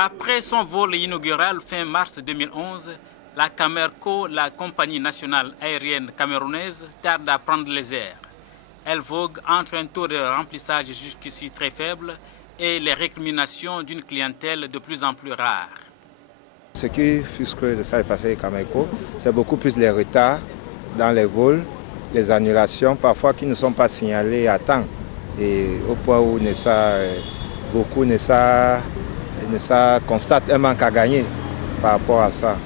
Après son vol inaugural fin mars 2011, la Camerco, la compagnie nationale aérienne camerounaise, tarde à prendre les airs. Elle vogue entre un taux de remplissage jusqu'ici très faible et les récriminations d'une clientèle de plus en plus rare. Ce qui frustre de ça est passé avec Camerco, c'est beaucoup plus les retards dans les vols, les annulations, parfois qui ne sont pas signalées à temps. Et au point où beaucoup constatent un manque à gagner par rapport à ça.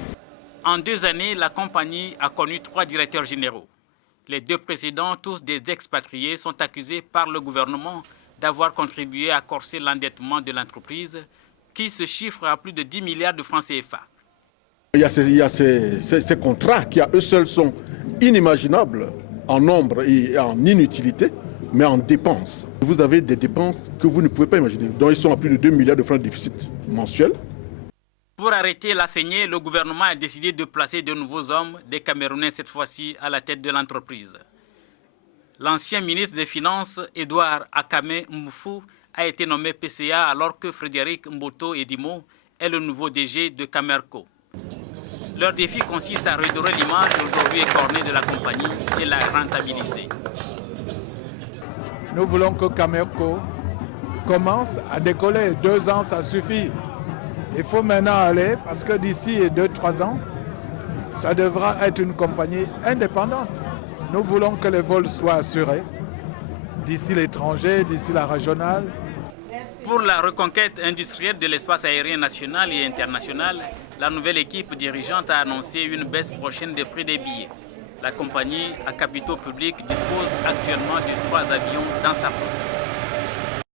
En 2 années, la compagnie a connu 3 directeurs généraux. Les 2 précédents, tous des expatriés, sont accusés par le gouvernement d'avoir contribué à corser l'endettement de l'entreprise, qui se chiffre à plus de 10 milliards de francs CFA. Il y a ces contrats qui à eux seuls sont inimaginables en nombre et en inutilité, mais en dépenses. Vous avez des dépenses que vous ne pouvez pas imaginer. Donc ils sont à plus de 2 milliards de francs de déficit mensuel. Pour arrêter la saignée, le gouvernement a décidé de placer de nouveaux hommes, des Camerounais cette fois-ci, à la tête de l'entreprise. L'ancien ministre des Finances, Edouard Akame Mboufou, a été nommé PCA alors que Frédéric Mboto Edimo est le nouveau DG de Camerco. Leur défi consiste à redorer l'image aujourd'hui écornée de la compagnie et la rentabiliser. Nous voulons que Camerco commence à décoller. 2 ans, ça suffit. Il faut maintenant aller, parce que d'ici 2-3 ans, ça devra être une compagnie indépendante. Nous voulons que les vols soient assurés, d'ici l'étranger, d'ici la régionale. Pour la reconquête industrielle de l'espace aérien national et international, la nouvelle équipe dirigeante a annoncé une baisse prochaine des prix des billets. La compagnie à capitaux publics dispose actuellement de 3 avions dans sa flotte.